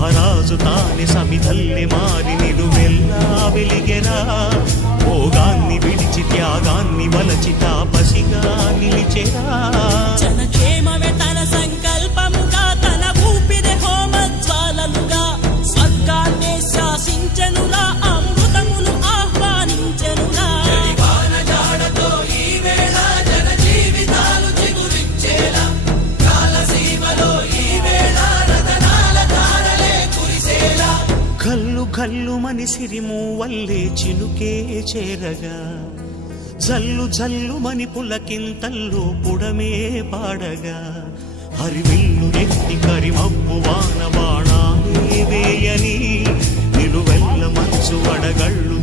మహారాజు తానే సమిధల్లె మారి నిలువెల్లా వెలిగెరా. భోగాన్ని విడిచి త్యాగాన్ని వలచి తాపసిగా నిలిచెరా. జనక్షేమమే తన సంకల్పముగా, తన ఊపిరి హోమజ్వాలలుగా, స్వర్గాన్నే శాసించెనురా, అమృతమును ఆహ్వానించెనురా. కల్లు కల్లు మని సిరిమూవల్లే చినుకే చేరగా, జల్లు జల్లు మని పులకింతల్లో పుడమే పాడగా, హరివిల్లు ఎత్తి కరిమబ్బు వాన బాణాలే వేయని, నిలువెల్ల మంచు వడగళ్ళు